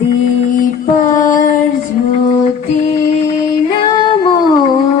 दीप ज्योति नमोस्तुते।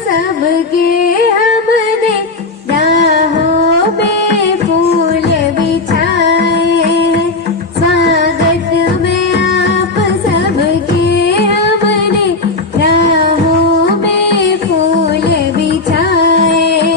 सबके हमने राहों में फूल बिछाए, स्वागत में आप सबके हमने राहों में फूल बिछाए।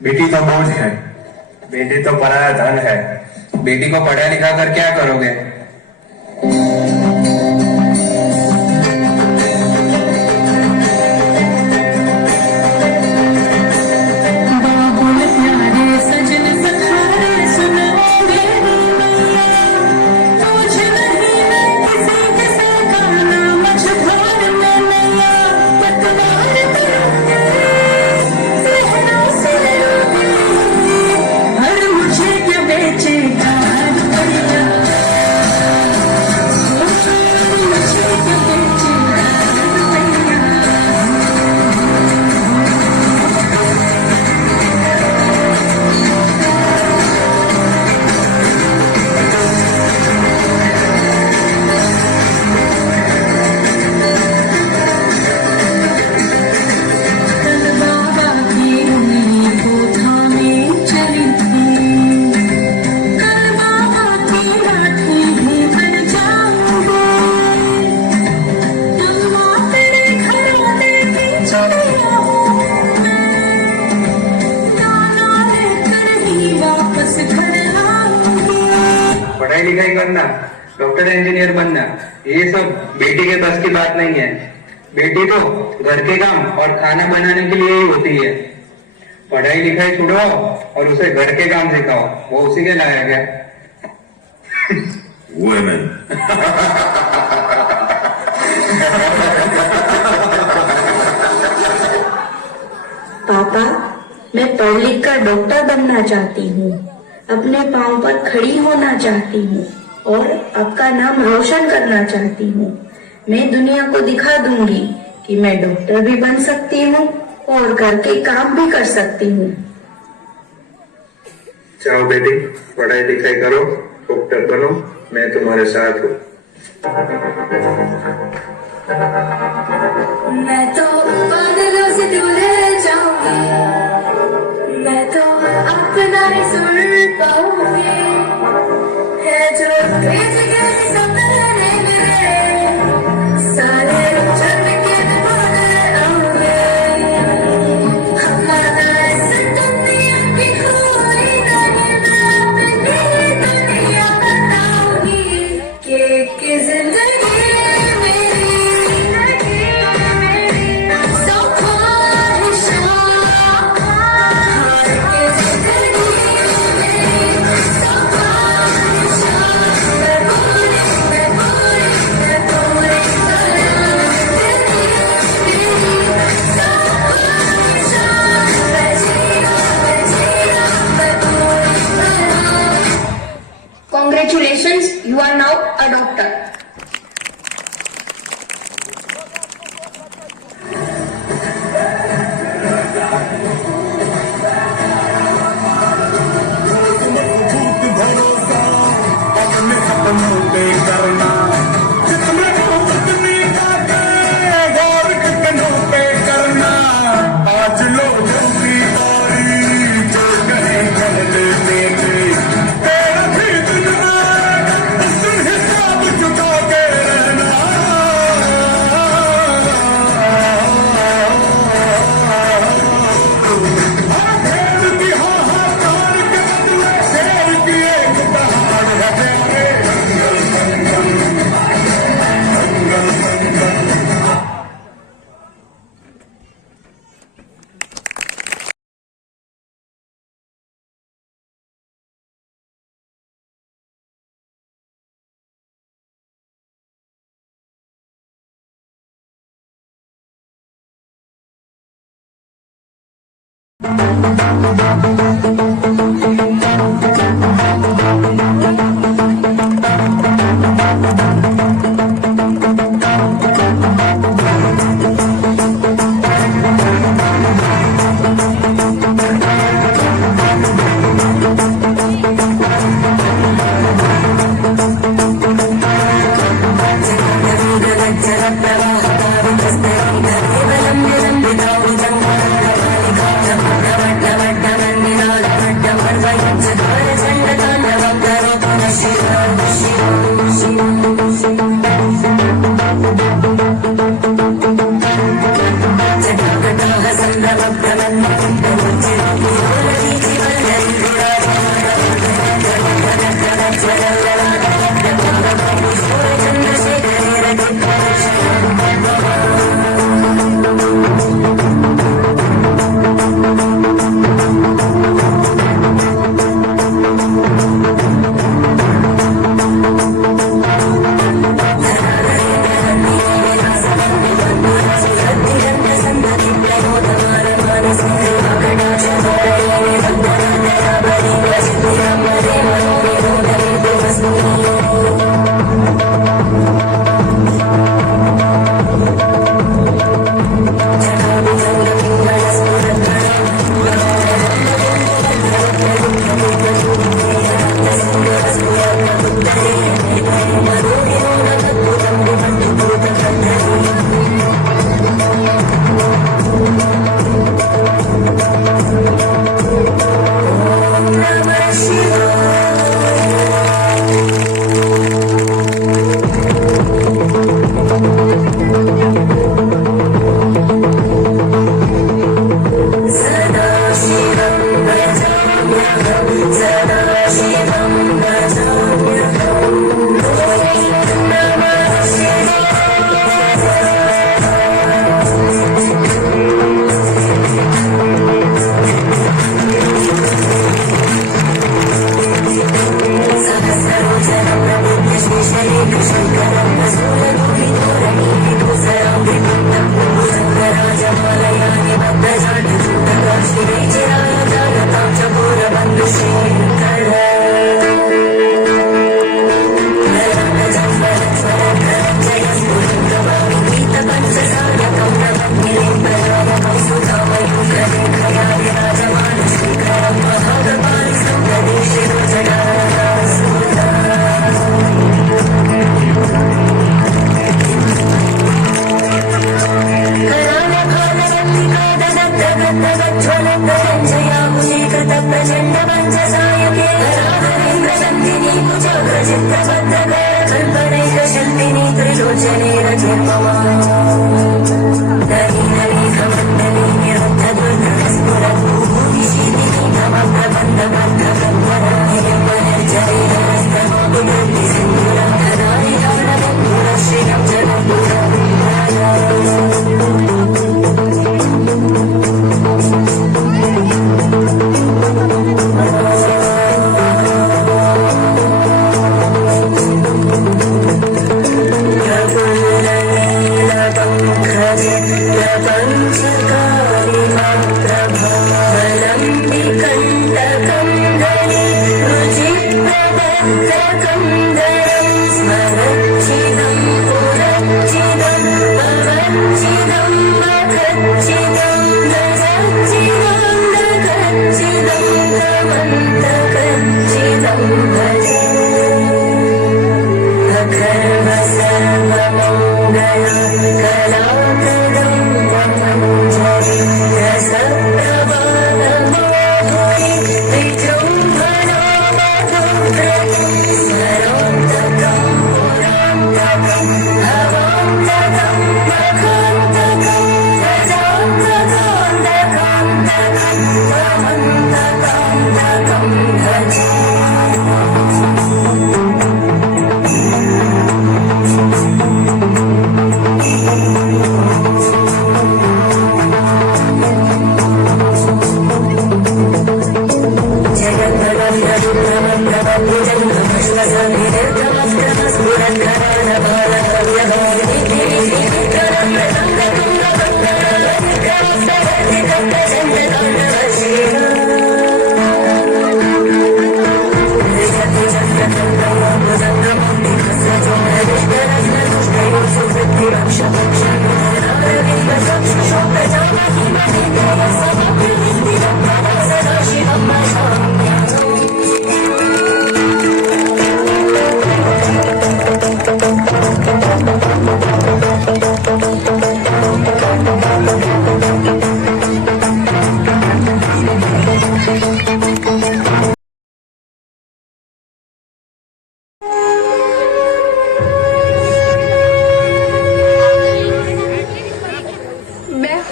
बेटी तो बोझ है, बेटी तो पराया धन है। बेटी को पढ़ा लिखा कर क्या करोगे? पढ़ाई लिखाई करना, डॉक्टर इंजीनियर बनना, ये सब बेटी के बस की बात नहीं है। बेटी तो घर के काम और खाना बनाने के लिए ही होती है। पढ़ाई लिखाई छुड़वाओ और उसे घर के काम सिखाओ, वो उसी के लायक है। Women. पापा, मैं पढ़ लिख कर डॉक्टर बनना चाहती हूँ, अपने पांव पर खड़ी होना चाहती हूँ और आपका नाम रोशन करना चाहती हूँ। मैं दुनिया को दिखा दूंगी कि मैं डॉक्टर भी बन सकती हूँ और घर के काम भी कर सकती हूँ। जाओ बेटी, पढ़ाई लिखाई करो, डॉक्टर बनो, मैं तुम्हारे साथ हूँ। मैं तो बादलों से दूर जाऊंगी, मैं तो अपना ही सुन पाऊंगी, है जो भेज के सपने मेरे सारे चल के बाहर आऊंगे। हमारा इस दुनिया की कोई नहीं, मैं अपनी दुनिया बनाऊंगी कि जिंदगी Congratulations, you are now a doctor. प्रचंड पंचसायके हरेन्द्रचन्दिनी कुचक्रचित्रबद्धकल्पनैकशिल्पिनी त्रिलोचने रचिर्ममा दहीनलेखमण्डली निरुद्धदुर्गस्फुरद्भूमिशीलिनी नमः प्रबन्धबद्धकल्पनैर्जयैरस्तमोऽभिवृद्धिसिन्धुरं धनानिधानबन्धुरश्रियं जगद्गुरं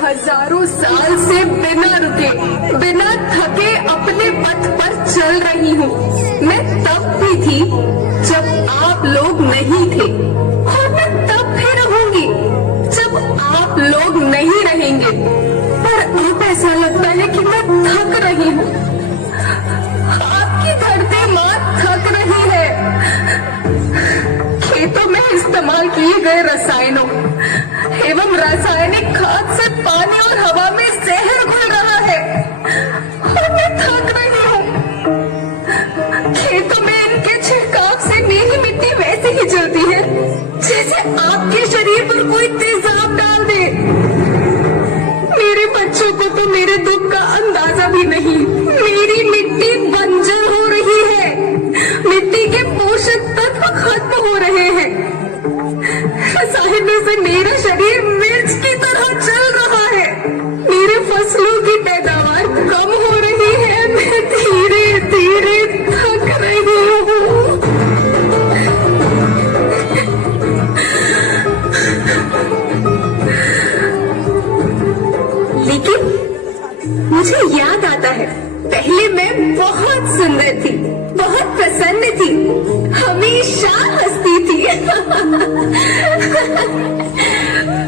हजारों साल से बिना रुके बिना थके अपने पथ पर चल रही हूँ। मैं तब भी थी जब आप लोग नहीं थे और मैं तब भी रहूंगी जब आप लोग नहीं रहेंगे। पर अब ऐसा लगता है कि मैं थक रही हूँ। आपकी धरती माँ थक रही है। खेतों में इस्तेमाल किए गए रसायनों एवं रासायनिक खाद से पानी और हवा में जहर घुल रहा है और मैं थक रही हूँ। खेतों में इनके छिड़काव से मेरी मिट्टी वैसे ही जलती है जैसे आपके शरीर पर कोई तेजाब डाल दे। मेरे बच्चों को तो मेरे दुख का अंदाजा भी नहीं। मेरी मिट्टी बंजर हो रही है। मिट्टी के पोषक तत्व खत्म हो रहे हैं। रसायनों से मेरा शरीर मिर्च की तरह चल रहा है। मेरे फसलों की पैदावार कम हो रही है। मैं धीरे धीरे थक रही हूँ। लेकिन मुझे याद आता है, पहले मैं बहुत सुंदर थी, बहुत प्रसन्न थी, हमेशा हंसती थी।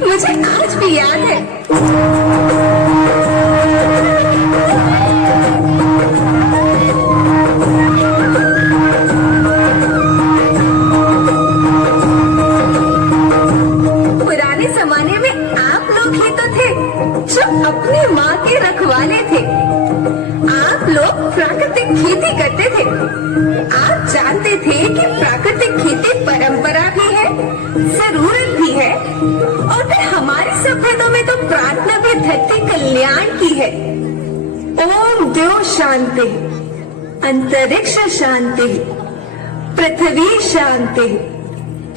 मुझे आज भी याद है। पुराने जमाने में आप लोग ही तो थे जो अपनी माँ के रखवाले थे। आप लोग प्राकृतिक खेती करते थे। आप जानते थे कि प्राकृतिक खेती परंपरा भी है, जरूरत भी है, और फिर हमारी सभ्यता में तो प्रार्थना भी धरती कल्याण की है। ओम द्यो शांति, अंतरिक्ष शांति, पृथ्वी शांति,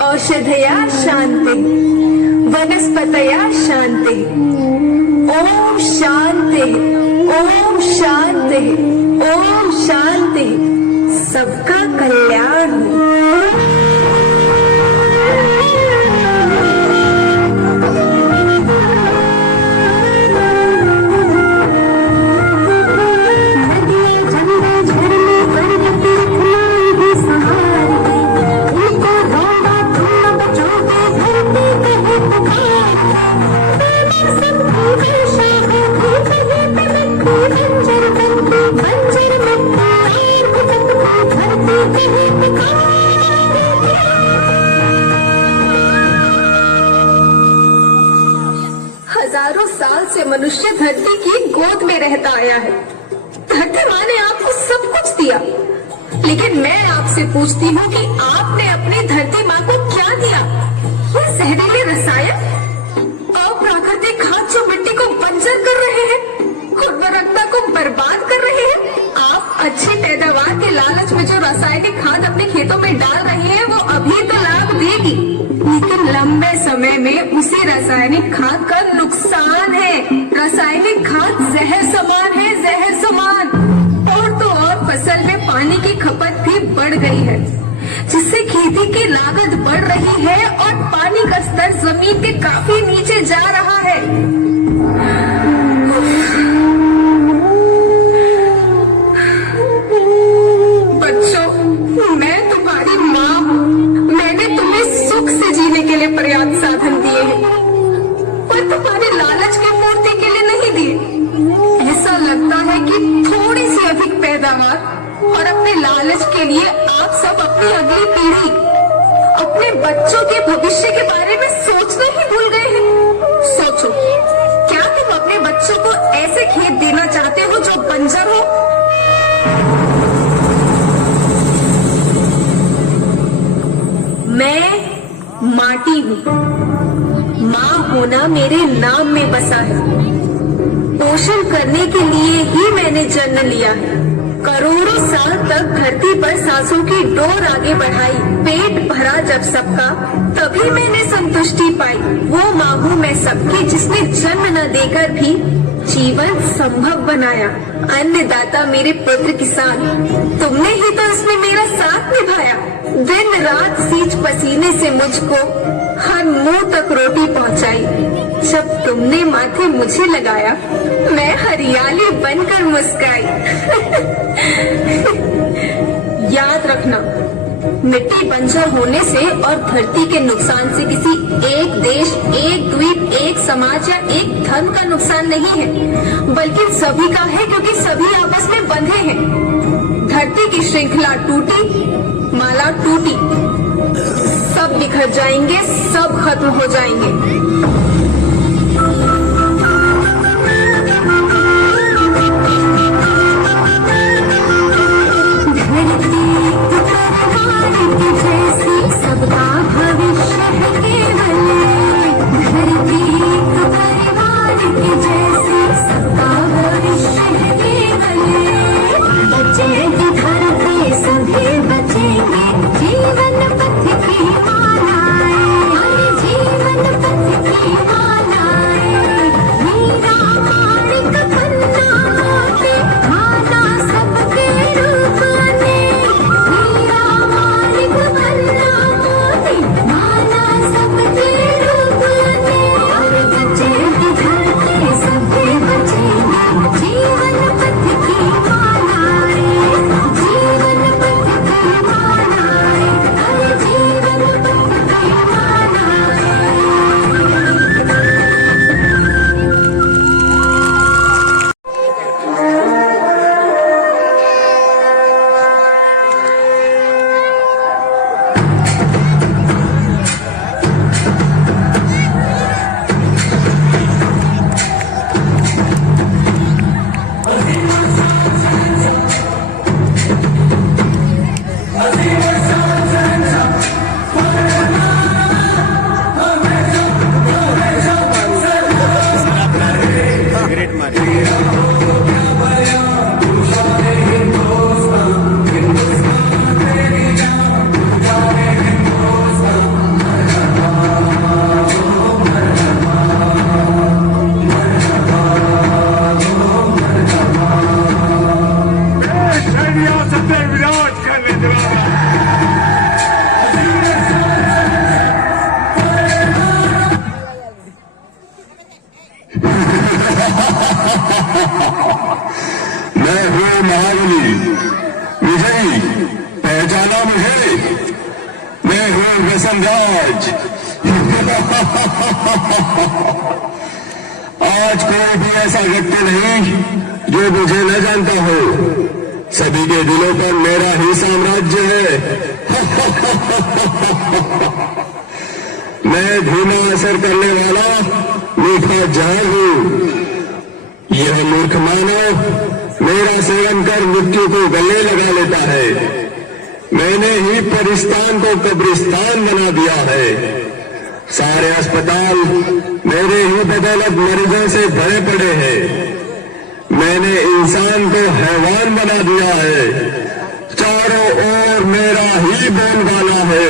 औषधया शांति, वनस्पतया शांति। ओम शांति। शांति, ओम शांति, ओम शांति। सबका कल्याण हो। हजारों साल से मनुष्य धरती की गोद में रहता आया है। धरती माँ ने आपको सब कुछ दिया, लेकिन मैं आपसे पूछती हूँ कि आपने अपनी धरती माँ को क्या दिया? ये जहरीले रसायन, अप्राकृतिक खाद जो मिट्टी को बंजर कर रहे हैं, उर्वरकता को बर्बाद कर रहे हैं। आप अच्छी पैदावार के लालच में जो रासायनिक खाद अपने खेतों में डाल रहे हैं वो अभी तो लाभ देगी, लेकिन लंबे समय में उसी रासायनिक खाद का नुकसान है। रासायनिक खाद जहर समान है, जहर समान। और तो और फसल में पानी की खपत भी बढ़ गई है, जिससे खेती की लागत बढ़ रही है और पानी का स्तर जमीन के काफी नीचे जा रहा है। बच्चों, मैं तुम्हारी माँ हूँ। मैंने तुम्हें सुख से जीने के लिए पर्याप्त साधन दिए हैं, पर तुम्हारी लालच की पूर्ति के लिए नहीं दिए। ऐसा लगता है कि थोड़ी सी अधिक पैदावार और अपने लालच के लिए आप सब अपनी अगली पीढ़ी, अपने बच्चों के भविष्य के बारे में सोचना ही भूल गए हैं। सोचो, क्या तुम अपने बच्चों को ऐसे खेत देना चाहते हो जो बंजर हो? मैं माटी हूँ। माँ होना मेरे नाम में बसा है। पोषण करने के लिए ही मैंने जन्म लिया है। करोड़ों साल तक धरती पर सांसों की डोर आगे बढ़ाई। पेट भरा जब सबका, तभी मैंने संतुष्टि पाई। वो माँ हूँ मैं सबकी, जिसने जन्म न देकर भी जीवन संभव बनाया। अन्नदाता मेरे पुत्र किसान, तुमने ही तो इसमें मेरा साथ निभाया। दिन रात सींच पसीने से मुझको हर मुंह तक रोटी पहुंचाई। जब तुमने माथे मुझे लगाया, मैं हरियाली बनकर मुस्काई। याद रखना, मिट्टी बंजर होने से और धरती के नुकसान से किसी एक देश, एक द्वीप, एक समाज या एक धर्म का नुकसान नहीं है, बल्कि सभी का है, क्योंकि सभी आपस में बंधे हैं। धरती की श्रृंखला टूटी, माला टूटी, सब बिखर जाएंगे, सब खत्म हो जाएंगे। सबका भविष्य है केवल धरती एक परिवार के जैसे, सबका भविष्य है केवल। बचेगी धरती, सभी बचेंगे, जीवन पथ की मालाएं, जीवन पथ की मालाएं। हीरा माणिक पन्ना मोती, माला सबके रूप ने। हीरा माणिक पन्ना मोती, माला सबके रूप ने। और बचेगी धरती, सभी बचेंगे, जीवन पथ की मालाएं, जीवन पथ की मालाएं, अरे जीवन पथ की मालाएं। भाई, पहचाना मुझे? मैं हूं वसंतराज। आज कोई भी ऐसा व्यक्ति नहीं जो मुझे न जानता हो। सभी के दिलों पर मेरा ही साम्राज्य है। मैं धीमा असर करने वाला मीठा जहर हूं। यह मूर्ख मानव मेरा सेवन कर मृत्यु को गले लगा लेता है। मैंने ही परिस्तान को कब्रिस्तान बना दिया है। सारे अस्पताल मेरे ही बदौलत मरीजों से भरे पड़े हैं। मैंने इंसान को हैवान बना दिया है। चारों ओर मेरा ही बोलबाला है।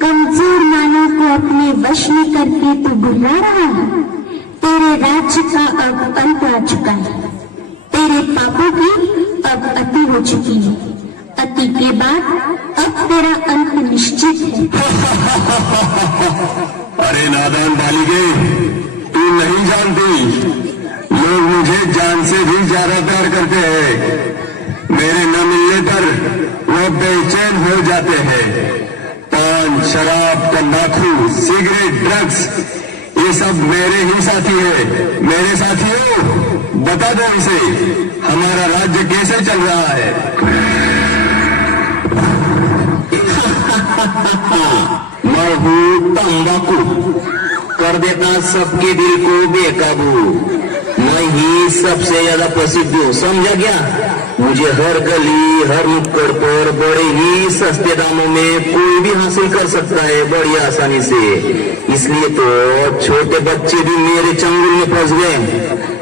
कमजोर मानव को अपने वश में करके तू बुला रहा है। तेरे राज्य का अब अंत आ चुका है। तेरे पापों की अब अति हो चुकी है। अति के बाद अब तेरा अंत निश्चित है। अरे नादान बालिके, तू नहीं जानती, लोग मुझे जान से भी ज्यादा प्यार करते हैं। मेरे न मिलने पर वो बेचैन हो जाते हैं। पान, शराब, तंबाकू, सिगरेट, ड्रग्स, ये सब मेरे ही साथी है। मेरे साथियों, बता दो इसे, हमारा राज्य कैसे चल रहा है? मैं हूँ तंबाकू, कर देता सबके दिल को बेकाबू। मैं ही सबसे ज्यादा प्रसिद्ध हूँ, समझा क्या? मुझे हर गली, हर नुक्कड़ पर बड़े ही सस्ते दामों में कोई भी हासिल कर सकता है, बड़ी आसानी से। इसलिए तो छोटे बच्चे भी मेरे चंगुल में फंस गए।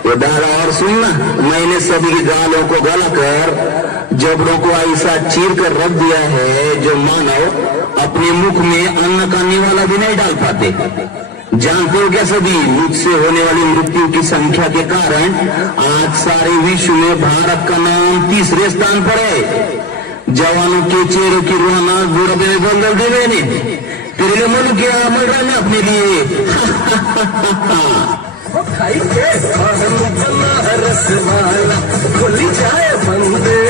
ये दादा और सुनना, मैंने सभी की गालों को गलाकर जबड़ों को ऐसा चीर कर रख दिया है जो मानव अपने मुख में अन्न खाने वाला भी नहीं डाल पाते। जानते हो क्या सभी, मुझसे होने वाली मृत्यु की संख्या के कारण आज सारे विश्व में भारत का नाम तीसरे स्थान पर है। जवानों के चेहरों की रोना बुढ़ापे में बदल दे मैंने। तेरे लिए मन क्या मर रहा है अपने लिए। रसवाला खुली जाए बंदे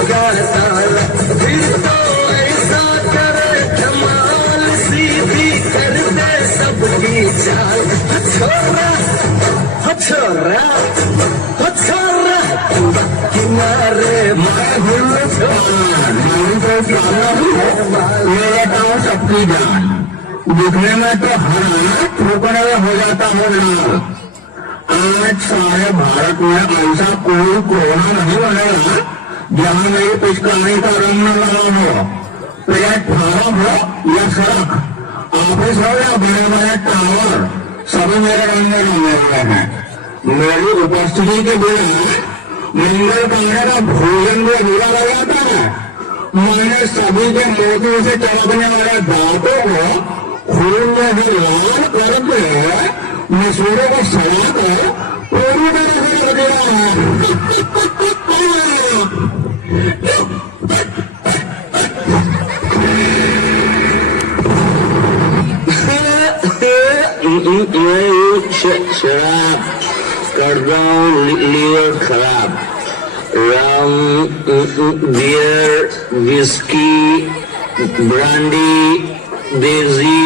का ताला, फिर तो ऐसा करे कमाल, सीधी कर दे सबकी चाल। छोरा छोरा छोरा किनारे मेरा तो सबकी जान, दिखने में तो हराना ठोकने में हो जाता है। आज सारे भारत में ऐसा कोई कोना नहीं बनेगा जहाँ मेरी पिचकारी का रंग न लगा हो। प्लेटफॉर्म हो या सड़क, ऑफिस हो या बड़े बड़े टावर, सभी मेरे रंग में रंगे हुए हैं। मेरी उपस्थिति के बिना मंगल कार्य का भोजन भी अधूरा रह जाता है। मैंने सभी के मोतियों से चमकने वाले दांतों को खून में भी लाल करके मसूरों को सड़ा कर पूरी तरह से रख दिया है। शराब करता हूँ लीवर खराब। रम, बियर, विस्की, ब्रांडी, देसी,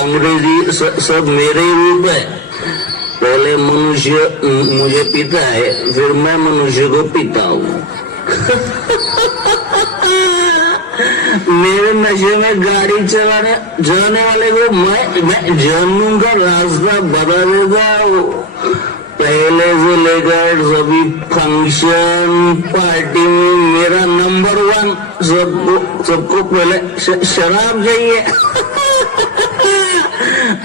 अंग्रेजी सब मेरे रूप है। पहले मनुष्य मुझे पीता है, फिर मैं मनुष्य को पीता हूँ। मेरे नशे में गाड़ी चलाने वाले को मैं जानू का रास्ता बता देता हूँ। पहले से लेकर सभी फंक्शन पार्टी में मेरा नंबर 1, सबको पहले शराब चाहिए।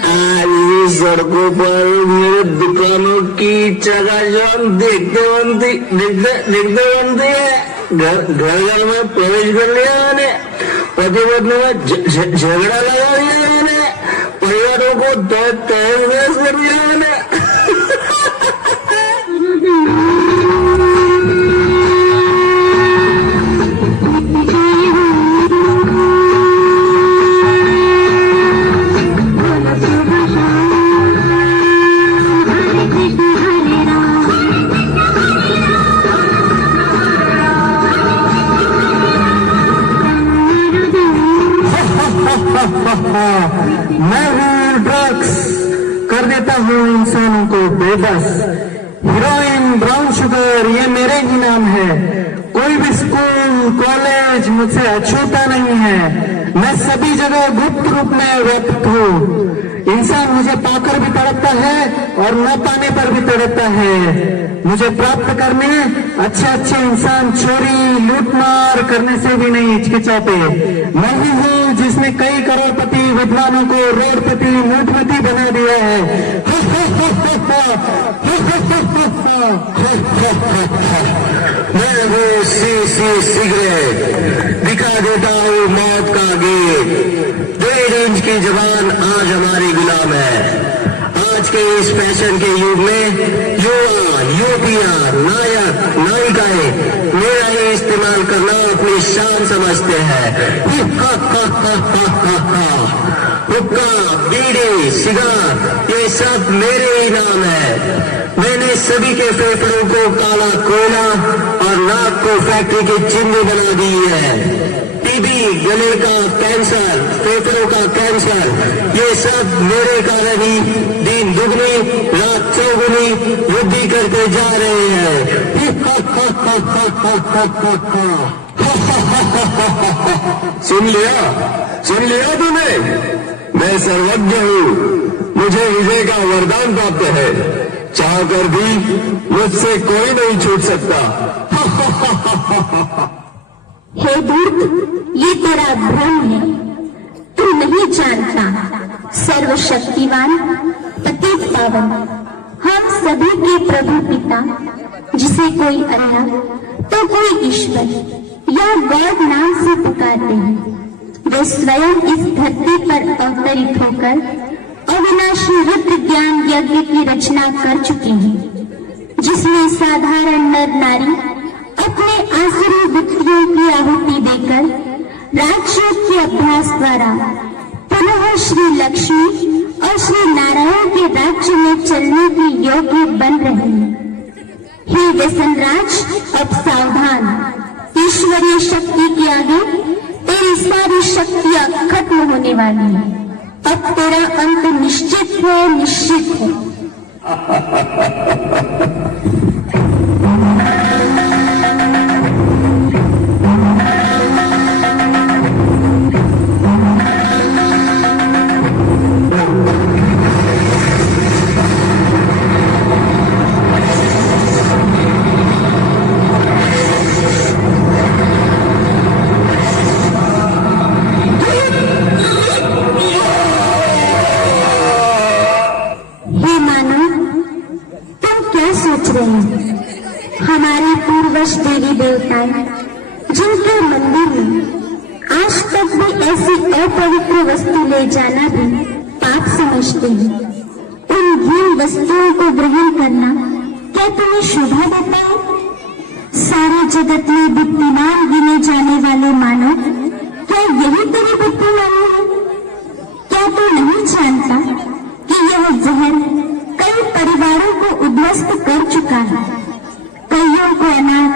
आज भी सड़कों पर मेरे दुकानों की चकाचौंध देखते बनती है। घर में प्रवेश कर लिया मैंने, पति पत्नी में झगड़ा लगा दिया मैंने, परिवारों को तहस कर दिया मैंने। मैं हूँ ड्रग्स, कर देता हूँ इंसानों को बेबस। हीरोइन, ब्राउन शुगर, ये मेरे ही नाम है। कोई भी स्कूल कॉलेज मुझसे अछूता नहीं है। मैं सभी जगह गुप्त रूप में व्याप्त हूँ। इंसान मुझे पाकर भी तड़पता है और न पाने पर भी तड़पता है। मुझे प्राप्त करने अच्छे अच्छे इंसान चोरी लूटमार करने से भी नहीं हिचकिचाते। मैं ही हूँ जिसने कई करोड़पति विद्वानों को रोडपति मूर्खमती बना दिया है। मैं हूँ सी सिगरेट, दिखा देता हूँ मौत का गेट। 1.5 इंच की जबान आज हमारी गुलाम है। आज के इस फैशन के युग में युवा युवतियां नायक नायिकाएं मेरा ही इस्तेमाल करना अपनी शान समझते हैं। हुक्का, बीड़ी, सिगार, ये सब मेरे ही नाम है। मैंने सभी के फेफड़ों को काला कोयला और नाक को फैक्ट्री की चिमनी बना दी है। टीबी, गले का कैंसर, फेफड़ों का कैंसर, ये सब मेरे कारण ही दिन दुगनी रात चौगुनी वृद्धि करते जा रहे हैं। सुन लिया तूने? मैं सर्वज्ञ हूँ, मुझे विजय का वरदान प्राप्त है। चाह कर भी मुझसे कोई नहीं छूट सकता। हे दूत, ये तेरा भ्रम है। तू नहीं जानता सर्वशक्तिवान पतित पावन हम सभी के प्रभु पिता, जिसे कोई अल्लाह तो कोई ईश्वर या गॉड नाम से पुकारते हैं। वे स्वयं इस धरती पर अवतरित होकर अविनाशी रुद्र ज्ञान यज्ञ की रचना कर चुके हैं, जिसमें साधारण नर नारी अपने आसुरी वृत्तियों की आहुति देकर राजयोग के अभ्यास द्वारा पुनः श्री लक्ष्मी और श्री नारायण के राज्य में चलने के योग्य बन रहे हैं। हे व्यसनराज, अब सावधान। ईश्वरीय शक्ति के आगे तेरी सारी शक्तियां खत्म होने वाली है। अब तेरा अंत निश्चित है, निश्चित है। हमारे पूर्वज देवी देवताएं, जिनके मंदिर में आज तक भी ऐसी अपवित्र वस्तु ले जाना भी पाप समझते हैं, उन घृण वस्तुओं को ग्रहण करना क्या तुम्हें शोभा देता है? सारे जगत में बुद्धिमान गिने जाने वाले मानव, क्या यही तेरी बुद्धिमानी है? क्या तू नहीं जानता कि यह जहर कई परिवारों को उद्ध्वस्त कर चुका है, कईयों को अनाथ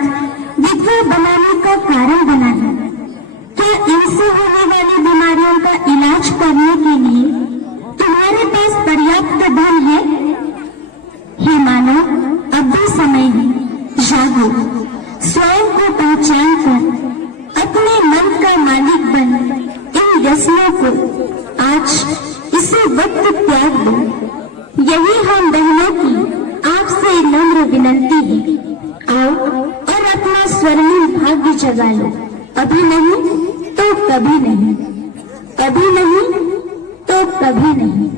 विधवा बनाने का कारण बना है? क्या इनसे होने वाली बीमारियों का इलाज करने के लिए तुम्हारे पास पर्याप्त धन है? हे मानव, अब भी समय है, जागो, स्वयं को पहचान कर अपने मन का मालिक बन इन व्यसनों को आज इसे वक्त त्याग दो। यही हम बहनों की आपसे नम्र विनंती है। आओ और अपना स्वर्णिम भाग्य जगा लो। अभी नहीं तो कभी नहीं, अभी नहीं तो कभी नहीं।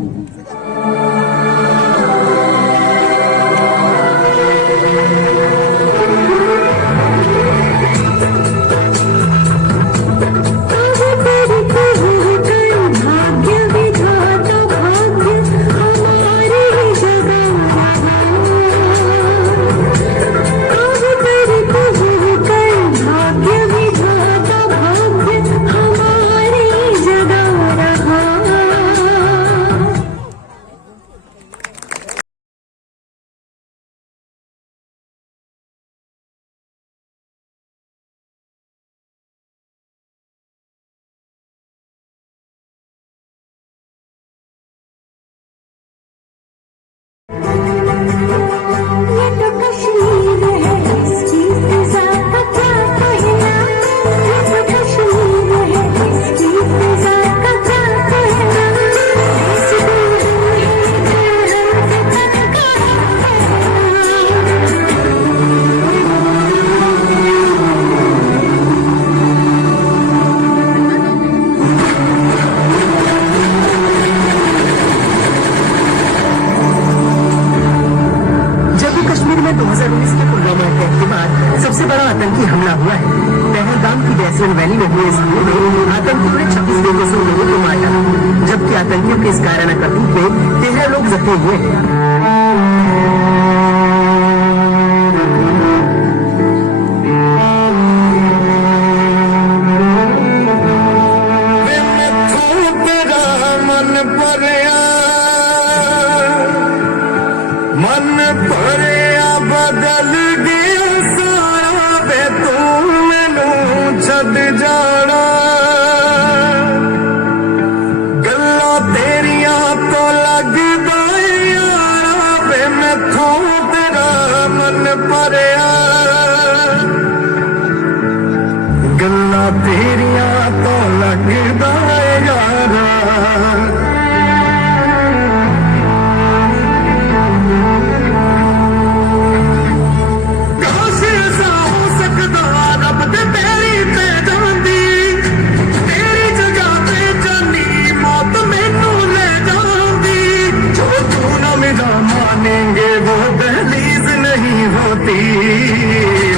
हाल ही में हुए इस हमले में आतंकियों ने 26 बेकसूर लोगों को मार डाला, जबकि आतंकियों के इस कायराना करतूत में 13 लोग जख्मी हुए हैं। मन भरिया बदल गया सारा वे तू मैनू छद जाना गल्ला तेरिया तो लगदा यारा वे मैथों तेरा मन भरिया गल्ला तेरिया तो लगदा यारा मानेंगे वो दहलीज नहीं होती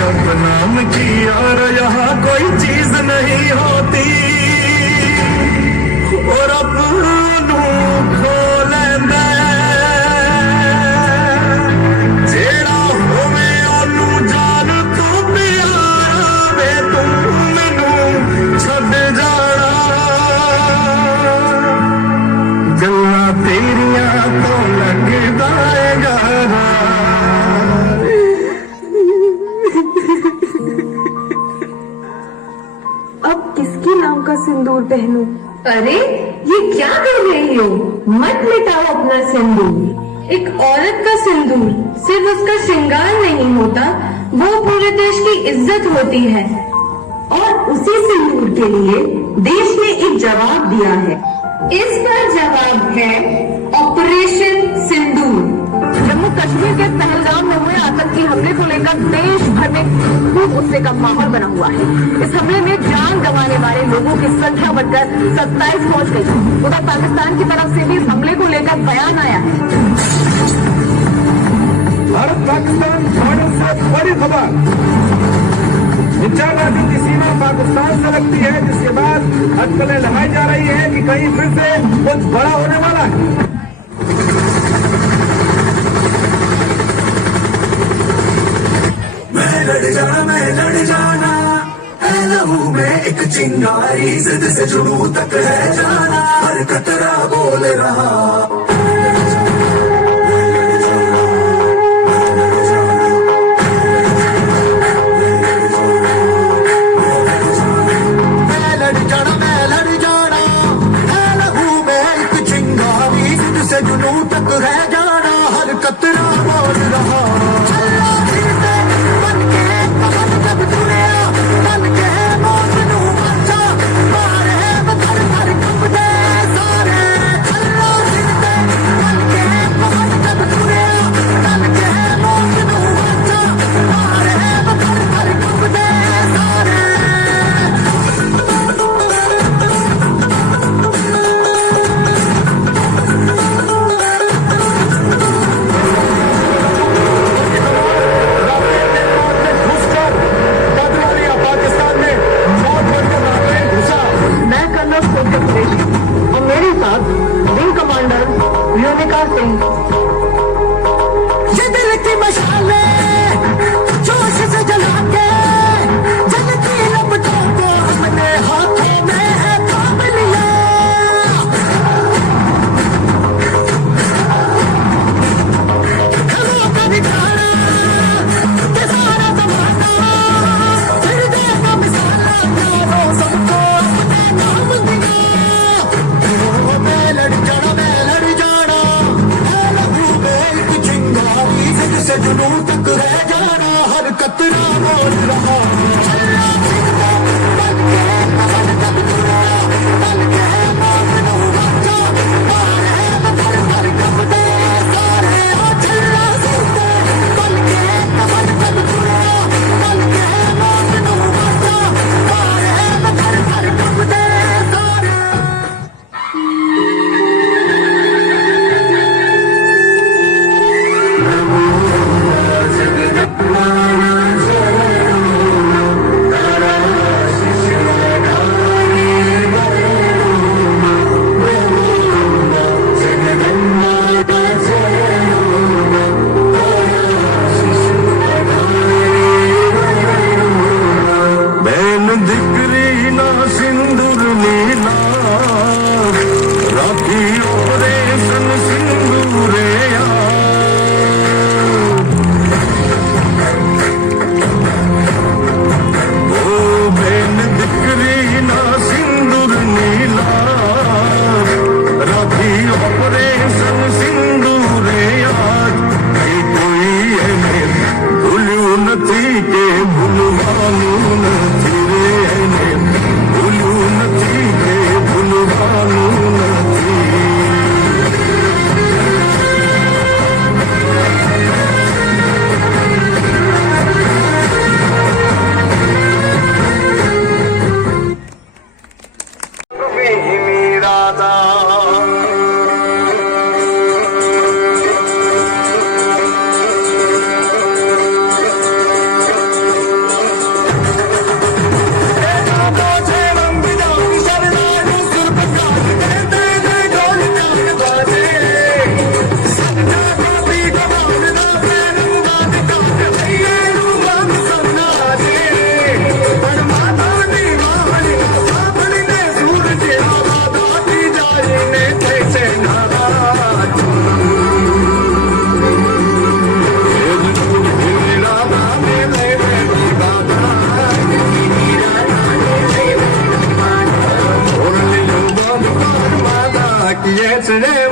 अब नाम की यार यहाँ कोई चीज नहीं होती और अब खो लेंदा जेड़ा होवे ओनू जान तू प्यारा वे तू मैनू छद जाना गल्ला तेरिया तो लगदा अब किसके नाम का सिंदूर पहनूं? अरे ये क्या कर रही हो? मत मिटाओ अपना सिंदूर। एक औरत का सिंदूर सिर्फ उसका श्रृंगार नहीं होता, वो पूरे देश की इज्जत होती है। और उसी सिंदूर के लिए देश ने एक जवाब दिया है। इसका जवाब है ऑपरेशन सिंदूर। जम्मू कश्मीर के पहलगाम में हुए आतंकी हमले को लेकर देश भर में खूब गुस्से का माहौल बना हुआ है। इस हमले में जान गंवाने वाले लोगों की संख्या बढ़कर 27 पहुंच गई। उधर पाकिस्तान की तरफ से भी इस हमले को लेकर बयान आया है। भारत पाकिस्तान बॉर्डर से बड़ी खबर, इंचागाजी की सीमा पाकिस्तान से लगती है, जिसके बाद अटकलें लगाई जा रही है कि कहीं फिर से कुछ बड़ा होने वाला है। मैं लड़ जाना है लहू में एक चिंगारी, जिद से जुनू तक है जाना, हर कतरा बोल रहा जुनू तक रह जाना, हर कतरा बोल रहा बन के पवन जब दुनिया बन के मौत नू बचा मारे बतर कर कंब दे सारे चलो जिंदे बेचने